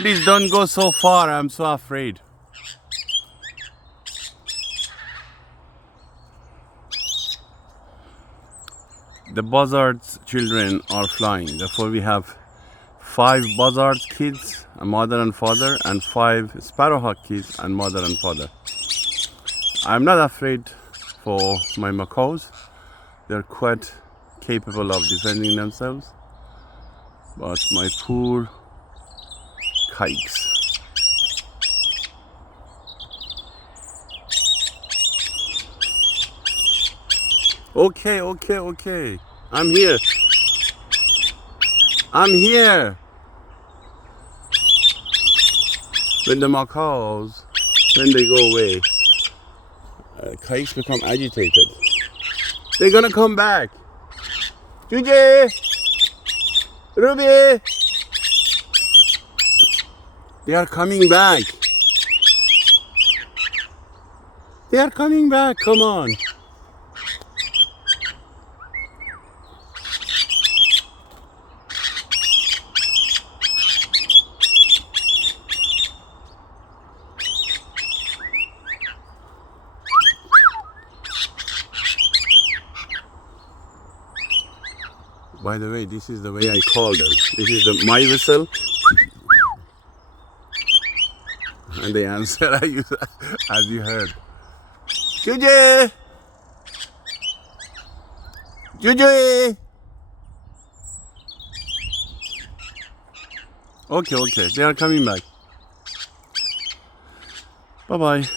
Please don't go so far. I'm so afraid. The buzzard's children are flying. Therefore, we have 5 buzzard kids, a mother and father, and 5 sparrowhawk kids and mother and father. I'm not afraid for my macaws. They're quite capable of defending themselves. But my poor kikes. Okay. I'm here. When the macaws, when they go away, kikes become agitated. They're gonna come back. Juji! Ruby! They are coming back. Come on. By the way, this is the way I call them. This is my whistle. And they answer as you heard. Juju! Juju! Okay. They are coming back. Bye-bye.